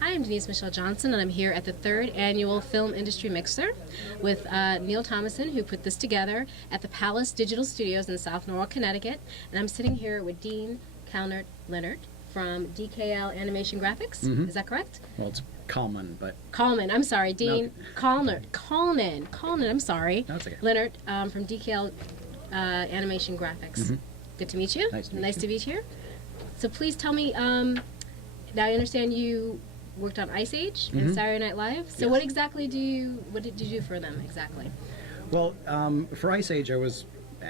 Hi, I'm Denise Michelle Johnson, and I'm here at the 3rd Annual Film Industry Mixer with Neil Thomason, who put this together at the Palace Digital Studios in South Norwalk, Connecticut. And I'm sitting here with Dean Lennert from DKL Animation Graphics. Mm-hmm. Is that correct? Well, it's Kalman, but... Kalman, I'm sorry, Dean. No. Kalman, I'm sorry. No, it's okay. Lennert from DKL Animation Graphics. Mm-hmm. Good to meet you. Nice to meet Nice you. to be here. So please tell me, now I understand you worked on Ice Age and Mm-hmm. Saturday Night Live. So Yes. what exactly what did you do for them exactly? Well, for Ice Age, I was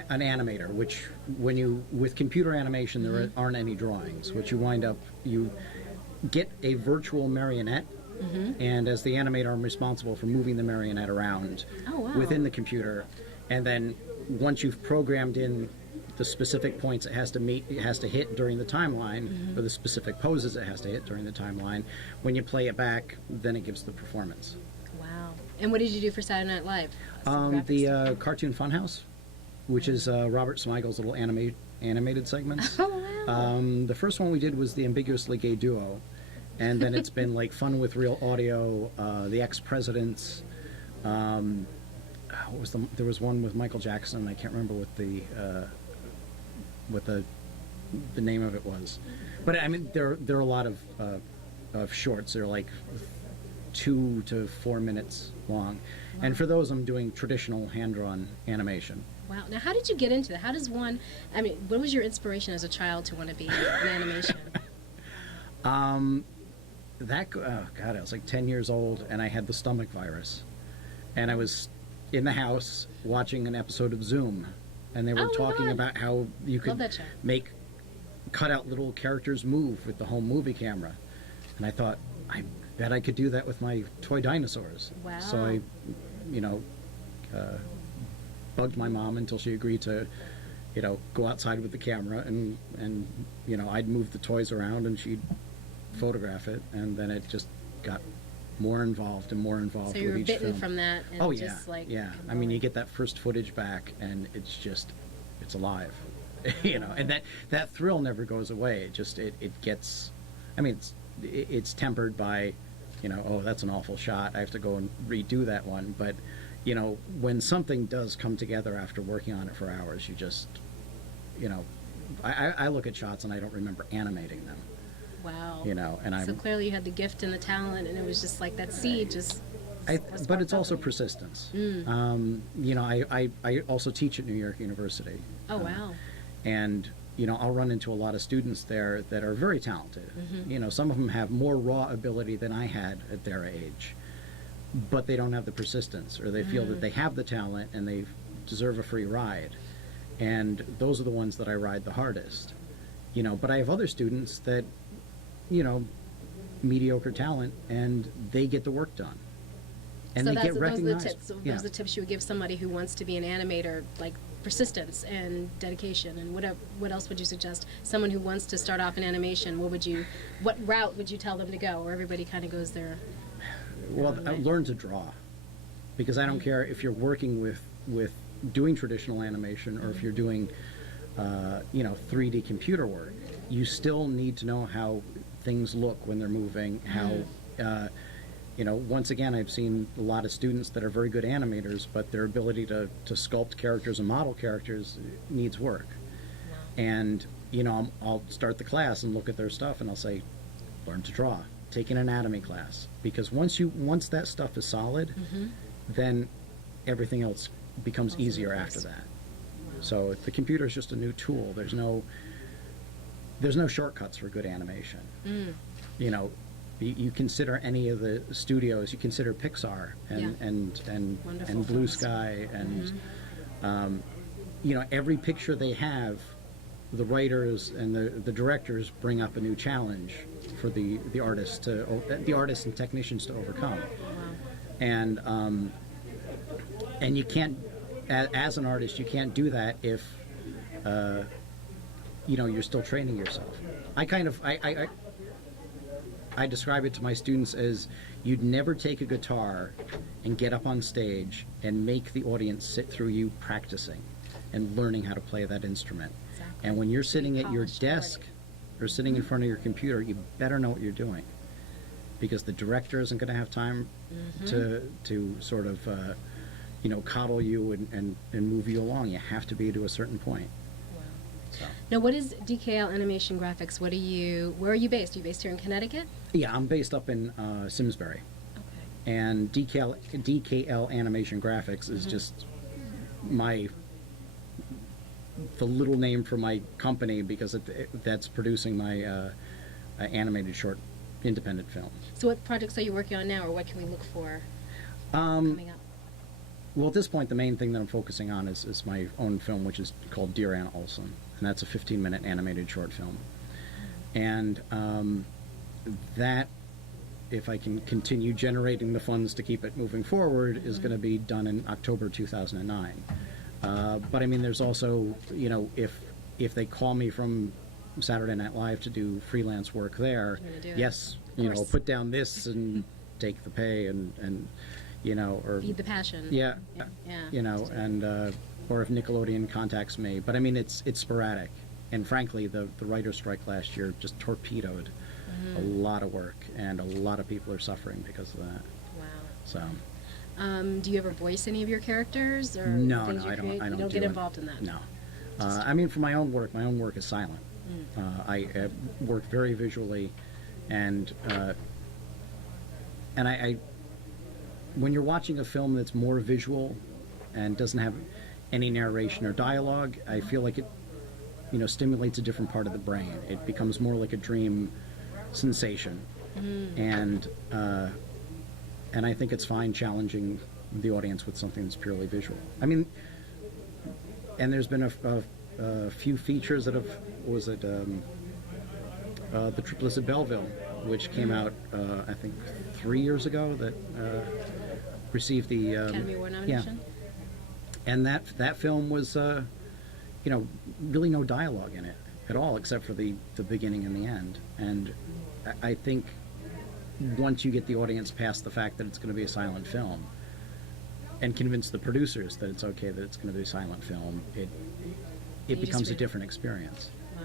an animator, which with computer animation, there Mm-hmm. aren't any drawings. What you get a virtual marionette, Mm-hmm. and as the animator, I'm responsible for moving the marionette around Oh, wow. within the computer. And then once you've programmed in the specific points it has to hit during the timeline, Mm-hmm. or the specific poses it has to hit during the timeline, when you play it back, then it gives the performance. Wow. And what did you do for Saturday Night Live? Some graphics? The Cartoon Funhouse, which is Robert Smigel's little animated segments. Oh, wow. The first one we did was the Ambiguously Gay Duo, and then it's been like Fun with Real Audio, the Ex-Presidents. There was one with Michael Jackson. I can't remember what the name of it was, but I mean there are a lot of shorts. They're like 2 to 4 minutes long, and for those I'm doing traditional hand-drawn animation. Wow. Now, how did you get into that? How does one, I mean, what was your inspiration as a child to want to be in animation? Oh God, I was like 10 years old, and I had the stomach virus, and I was in the house watching an episode of Zoom, and they were Oh, my talking God. about how you Love could that show. cut out little characters move with the home movie camera, and I thought, I bet I could do that with my toy dinosaurs. Wow. So I, bugged my mom until she agreed to, go outside with the camera, and I'd move the toys around and she'd photograph it, and then it just got more involed and more involved So you with were each bitten film. from that and Oh yeah, just like yeah. kept I mean, you rolling. get that first footage back, and it's alive, and that thrill never goes away. It gets, I mean, it's tempered by, oh, that's an awful shot, I have to go and redo that one. But when something does come together after working on it for hours, you just, I look at shots and I don't remember animating them. Wow. And So clearly you had the gift and the talent, and it was just like that seed just. was but it's sparked also up in you. persistence. Mm. I also teach at New York University. Oh, wow. And I'll run into a lot of students there that are very talented. Mm-hmm. Some of them have more raw ability than I had at their age, but they don't have the persistence, or they feel that they have the talent and they deserve a free ride. And those are the ones that I ride the hardest. But I have other students that, mediocre talent, and they get the work done. And So they get recognized. those are the tips. Yeah. Those are the tips you would give somebody who wants to be an animator, like persistence and dedication. And what else would you suggest? Someone who wants to start off in animation, what route would you tell them to go? Or everybody kind of goes there. Well, learn to draw, because I don't care if you're working with doing traditional animation or if you're doing 3D computer work. You still need to know how things look when they're moving. How once again, I've seen a lot of students that are very good animators, but their ability to sculpt characters and model characters needs work. And I'll start the class and look at their stuff, and I'll say, learn to draw. Take an anatomy class, because once that stuff is solid, then everything else becomes easier after that. So the computer is just a new tool. There's no shortcuts for good animation. You consider any of the studios. You consider Pixar and Wonderful Blue films. Sky, and every picture they have, the writers and the directors bring up a new challenge for the artists and technicians to overcome. And you can't, as an artist, you can't do that if you're still training yourself. I describe it to my students as, you'd never take a guitar and get up on stage and make the audience sit through you practicing and learning how to play that instrument. Exactly. And when you're sitting at your Polished desk or sitting in front of your computer, you better know what you're doing. because the director isn't going to have time to sort of coddle you and move you along. You have to be to a certain point. So. Now, what is DKL Animation Graphics? Where are you based? Are you based here in Connecticut? Yeah, I'm based up in Simsbury. Okay. And DKL Animation Graphics is just the little name for my company, because that's producing my animated short independent film. So what projects are you working on now, or what can we look for coming up? Well, at this point, the main thing that I'm focusing on is my own film, which is called Dear Anna Olson, and that's a 15-minute animated short film. And that, if I can continue generating the funds to keep it moving forward, is going to be done in October 2009. But I mean, there's also, if they call me from Saturday Night Live to do freelance work there, yes, put down this and take the pay and or feed the passion. Yeah. Yeah. And or if Nickelodeon contacts me. But I mean, it's sporadic. And frankly, the writer's strike last year just torpedoed a lot of work, and a lot of people are suffering because of that. Wow. So. Do you ever voice any of your characters, or No, things I don't. create? I don't You don't do get it. involved in that. No. I mean, for my own work is silent. I work very visually, and I when you're watching a film that's more visual and doesn't have any narration or dialogue, I feel like it, stimulates a different part of the brain. It becomes more like a dream sensation, and I think it's fine challenging the audience with something that's purely visual. I mean, and there's been a few features that have, the Triplets of Belleville, which came out, I think, 3 years ago, that received the Academy Award nomination. Yeah. And that film was, really no dialogue in it at all, except for the beginning and the end. And I think once you get the audience past the fact that it's going to be a silent film, and convince the producers that it's okay that it's going to be a silent film, it becomes a different experience. Wow.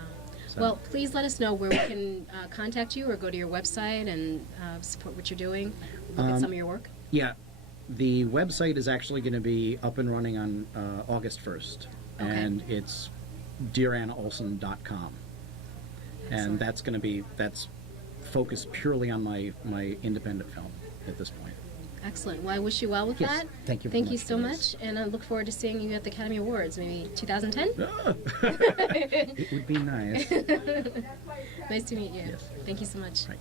So. Well, please let us know where we can contact you, or go to your website and support what you're doing, look at some of your work. Yeah, the website is actually going to be up and running on August 1st, and it's dearannaolson.com. And that's focused purely on my independent film at this point. Excellent. Well, I wish you well with Yes, that. thank you very Thank you much so for much, this. and I look forward to seeing you at the Academy Awards, maybe 2010? It would be nice. Nice to meet you. Yes. Thank you so much. Right.